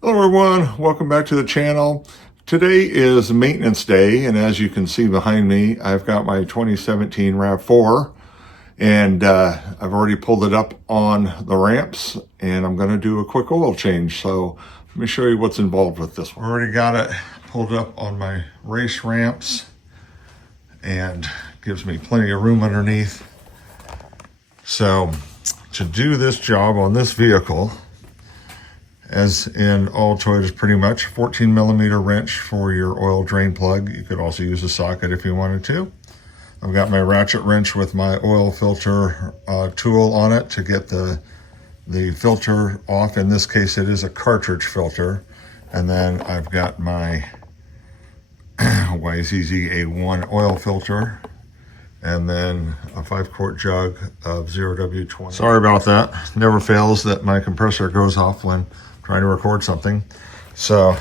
Hello everyone, welcome back to the channel. Today is maintenance day, and as you can see behind me, I've got my 2017 RAV4, and I've already pulled it up on the ramps, and I'm going to do a quick oil change. So let me show you what's involved with this one. Already got it pulled up on my race ramps, and gives me plenty of room underneath. So to do this job on this vehicle, as in all Toyotas pretty much, 14 millimeter wrench for your oil drain plug. You could also use a socket if you wanted to. I've got my ratchet wrench with my oil filter tool on it to get the filter off. In this case, it is a cartridge filter. And then I've got my YZZ A1 oil filter, and then a 5-quart jug of 0W20. Sorry about that. Never fails that my compressor goes off when trying to record something. So,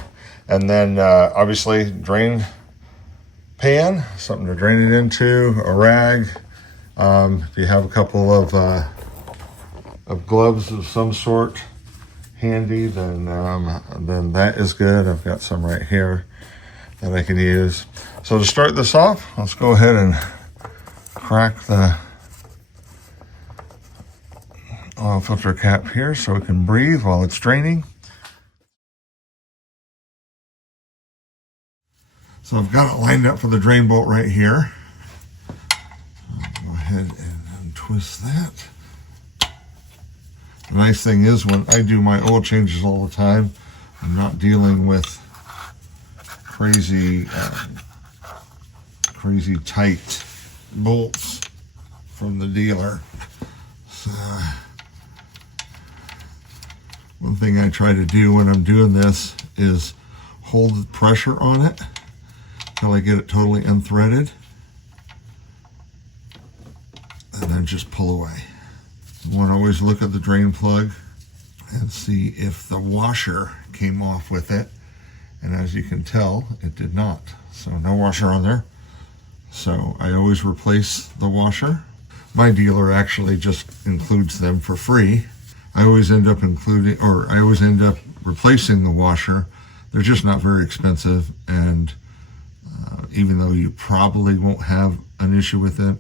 and then obviously drain pan, something to drain it into, a rag. If you have a couple of gloves of some sort handy, then that is good. I've got some right here that I can use. So to start this off, let's go ahead and crack the oil filter cap here so it can breathe while it's draining. So I've got it lined up for the drain bolt right here. I'll go ahead and twist that. The nice thing is, when I do my oil changes all the time, I'm not dealing with crazy tight bolts from the dealer. So one thing I try to do when I'm doing this is hold the pressure on it until I get it totally unthreaded, and then just pull away. You want to always look at the drain plug and see if the washer came off with it, and as you can tell, it did not. So no washer on there. So I always replace the washer. My dealer actually just includes them for free. I always end up replacing the washer. They're just not very expensive, and even though you probably won't have an issue with it,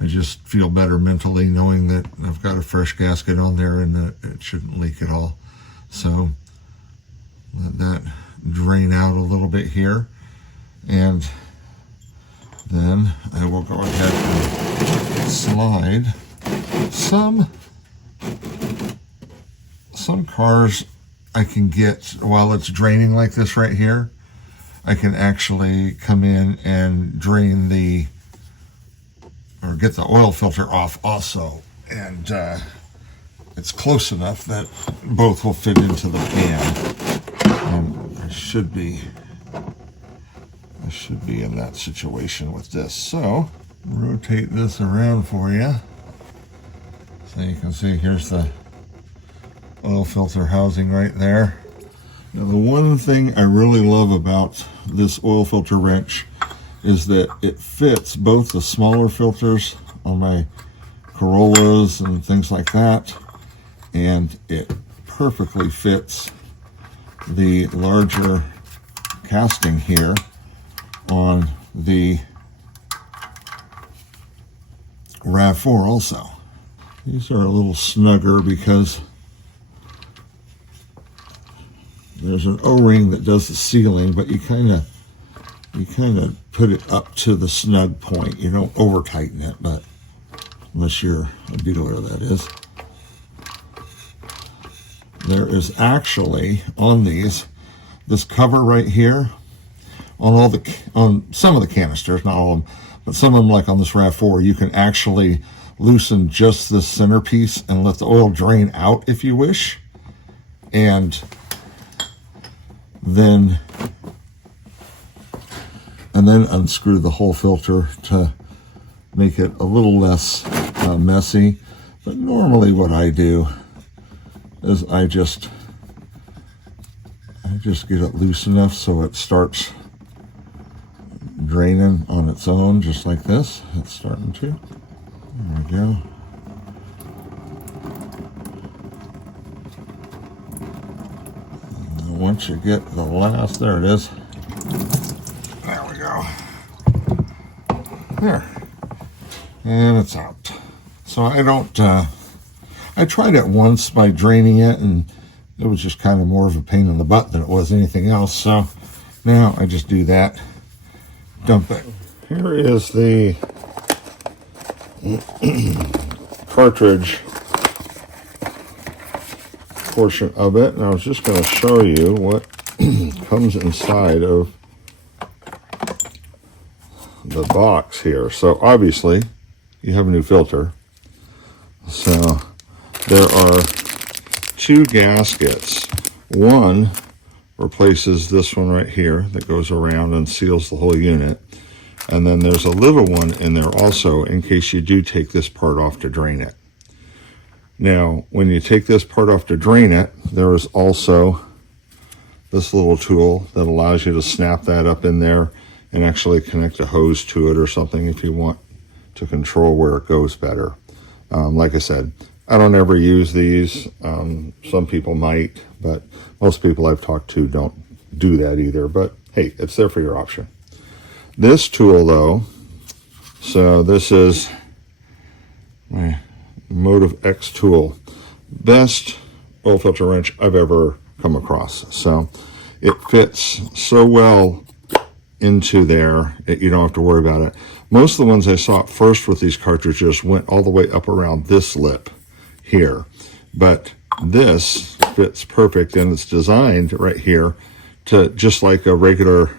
I just feel better mentally knowing that I've got a fresh gasket on there and that it shouldn't leak at all. So let that drain out a little bit here, and then I will go ahead and slide some cars I can get while it's draining like this right here. I can actually come in and drain get the oil filter off also, and it's close enough that both will fit into the pan, and I should be in that situation with this. So rotate this around for you so you can see here's the oil filter housing right there. Now, the one thing I really love about this oil filter wrench is that it fits both the smaller filters on my Corollas and things like that, and it perfectly fits the larger casting here on the RAV4 also. These are a little snugger because there's an O-ring that does the sealing, but you kind of put it up to the snug point. You don't over tighten it, but unless you're a dealer, that is. There is actually on these, this cover right here, on some of the canisters, not all of them, but some of them, like on this RAV4, you can actually loosen just this centerpiece and let the oil drain out if you wish, and then unscrew the whole filter to make it a little less messy. But normally what I do is I just get it loose enough so it starts draining on its own, just like this. It's starting to. There we go. once you get the last, there it is. There we go. There. And it's out. So I don't, I tried it once by draining it, and it was just kind of more of a pain in the butt than it was anything else. So now I just do that, dump it. Here is the cartridge portion of it, and I was just going to show you what comes inside of the box here. So obviously you have a new filter. So there are two gaskets. One replaces this one right here that goes around and seals the whole unit. And then there's a little one in there also in case you do take this part off to drain it. Now, when you take this part off to drain it, there is also this little tool that allows you to snap that up in there and actually connect a hose to it or something if you want to control where it goes better. Like I said, I don't ever use these. Some people might, but most people I've talked to don't do that either. But hey, it's there for your option. This tool though, so this is my Motive X tool. Best oil filter wrench I've ever come across. So it fits so well into there that you don't have to worry about it. Most of the ones I saw at first with these cartridges went all the way up around this lip here, but this fits perfect, and it's designed right here to just like a regular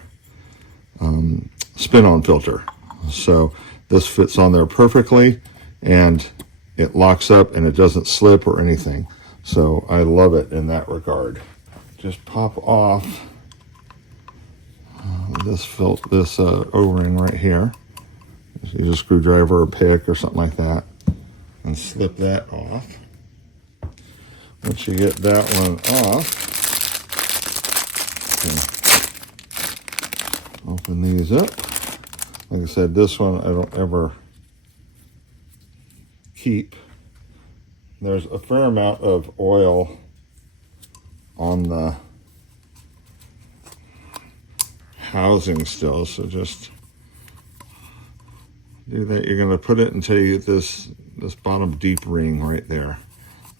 spin-on filter. So this fits on there perfectly, and it locks up and it doesn't slip or anything. So I love it in that regard. Just pop off this O-ring right here. Use a screwdriver or pick or something like that and slip that off. Once you get that one off, open these up. Like I said, this one I don't ever keep. There's a fair amount of oil on the housing still, so just do that. You're going to put it until you get this bottom deep ring right there.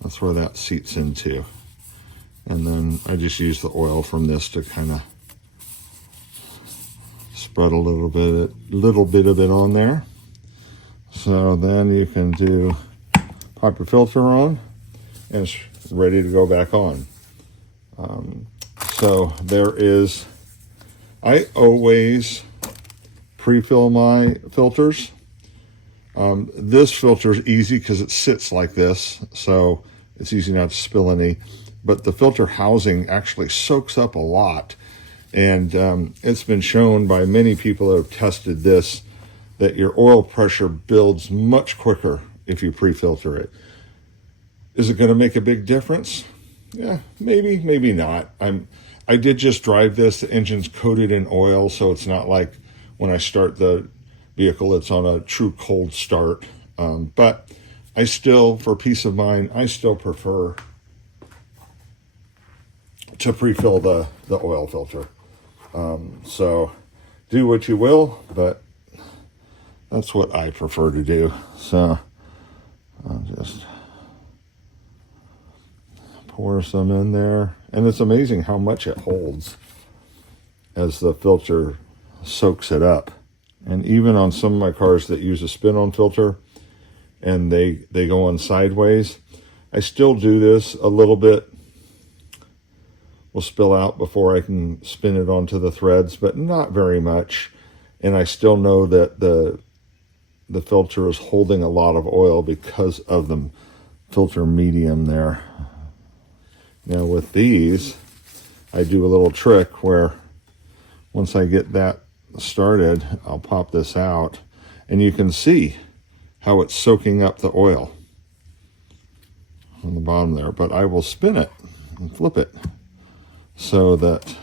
That's where that seats into. And then I just use the oil from this to kind of spread a little bit of it on there. So then you can pop your filter on, and it's ready to go back on. So there is, I always pre-fill my filters. This filter is easy because it sits like this, so it's easy not to spill any. But the filter housing actually soaks up a lot, and it's been shown by many people that have tested this that your oil pressure builds much quicker if you pre-filter it. Is it going to make a big difference? Yeah, maybe not. I did just drive this. The engine's coated in oil, so it's not like when I start the vehicle, it's on a true cold start. But I still, for peace of mind, I still prefer to pre-fill the oil filter. So do what you will, but that's what I prefer to do. So I'll just pour some in there. And it's amazing how much it holds as the filter soaks it up. And even on some of my cars that use a spin-on filter and they go on sideways, I still do this a little bit. Will spill out before I can spin it onto the threads, but not very much. And I still know that the filter is holding a lot of oil because of the filter medium there. Now with these, I do a little trick where once I get that started, I'll pop this out, and you can see how it's soaking up the oil on the bottom there. But I will spin it and flip it so that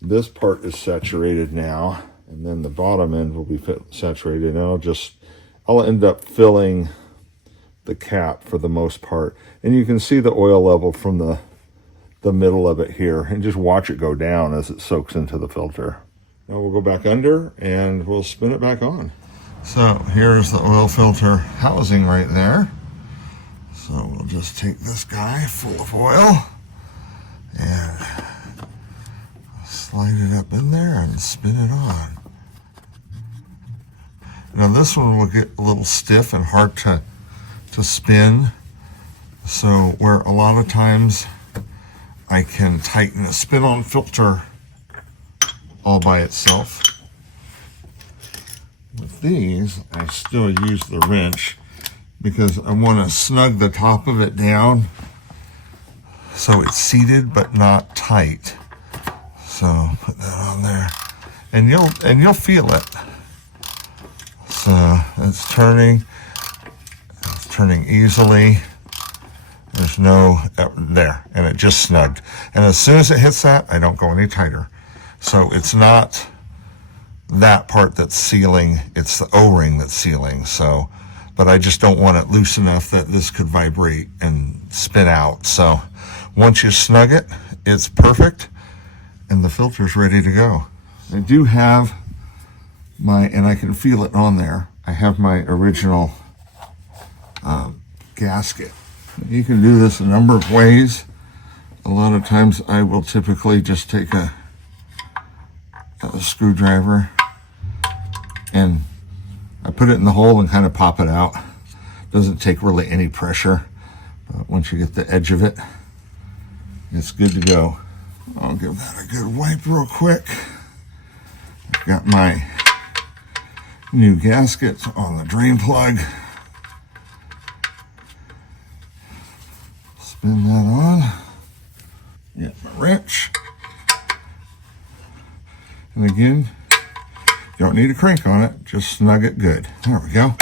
this part is saturated now, and then the bottom end will be saturated, and I'll end up filling the cap for the most part. And you can see the oil level from the the middle of it here and just watch it go down as it soaks into the filter. Now we'll go back under and we'll spin it back on. So here's the oil filter housing right there. So we'll just take this guy full of oil and slide it up in there and spin it on. Now this one will get a little stiff and hard to spin. So where a lot of times I can tighten a spin-on filter all by itself. With these, I still use the wrench because I want to snug the top of it down so it's seated but not tight. So put that on there, and you'll feel it. So it's turning easily. There's no, there, and it just snugged. And as soon as it hits that, I don't go any tighter. So it's not that part that's sealing, it's the O-ring that's sealing. So, but I just don't want it loose enough that this could vibrate and spin out. So once you snug it, it's perfect, and the filter's ready to go. I do have my, and I can feel it on there, I have my original gasket. You can do this a number of ways. A lot of times I will typically just take a screwdriver and I put it in the hole and kind of pop it out. Doesn't take really any pressure, but once you get the edge of it, it's good to go. I'll give that a good wipe real quick. I've got my new gasket on the drain plug. Spin that on. Get my wrench. And again, you don't need a crank on it, just snug it good. There we go.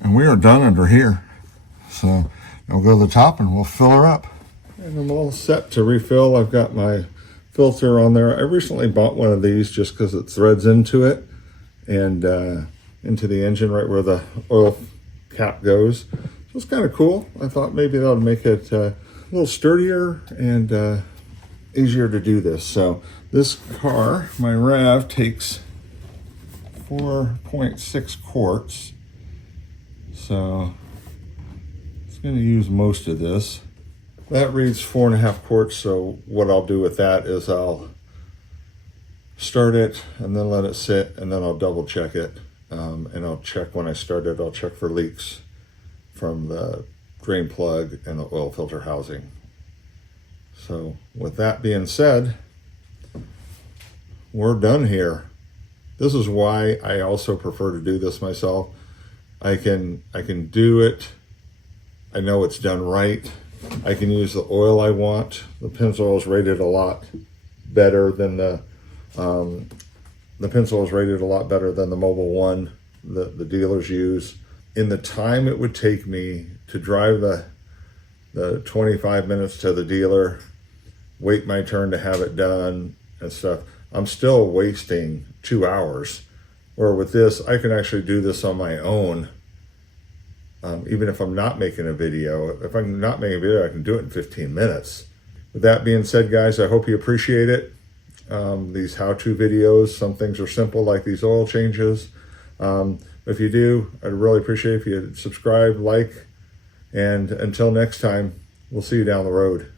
And we are done under here. So I'll go to the top and we'll fill her up. And I'm all set to refill. I've got my filter on there. I recently bought one of these just because it threads into it and into the engine right where the oil cap goes. So it's kind of cool. I thought maybe that would make it a little sturdier and easier to do this. So this car, my RAV, takes 4.6 quarts. So it's going to use most of this. That reads 4.5 quarts. So what I'll do with that is I'll start it and then let it sit, and then I'll double check it. And I'll check when I start it, I'll check for leaks from the drain plug and the oil filter housing. So with that being said, we're done here. This is why I also prefer to do this myself. I can do it. I know it's done right. I can use the oil I want. The Pennzoil is rated a lot better than the Pennzoil is rated a lot better than the Mobil 1 the dealers use. In the time it would take me to drive the 25 minutes to the dealer, wait my turn to have it done and stuff, I'm still wasting 2 hours. Or with this, I can actually do this on my own, even if I'm not making a video. If I'm not making a video, I can do it in 15 minutes. With that being said, guys, I hope you appreciate it. These how-to videos, some things are simple like these oil changes. If you do, I'd really appreciate if you subscribe, like, and until next time, we'll see you down the road.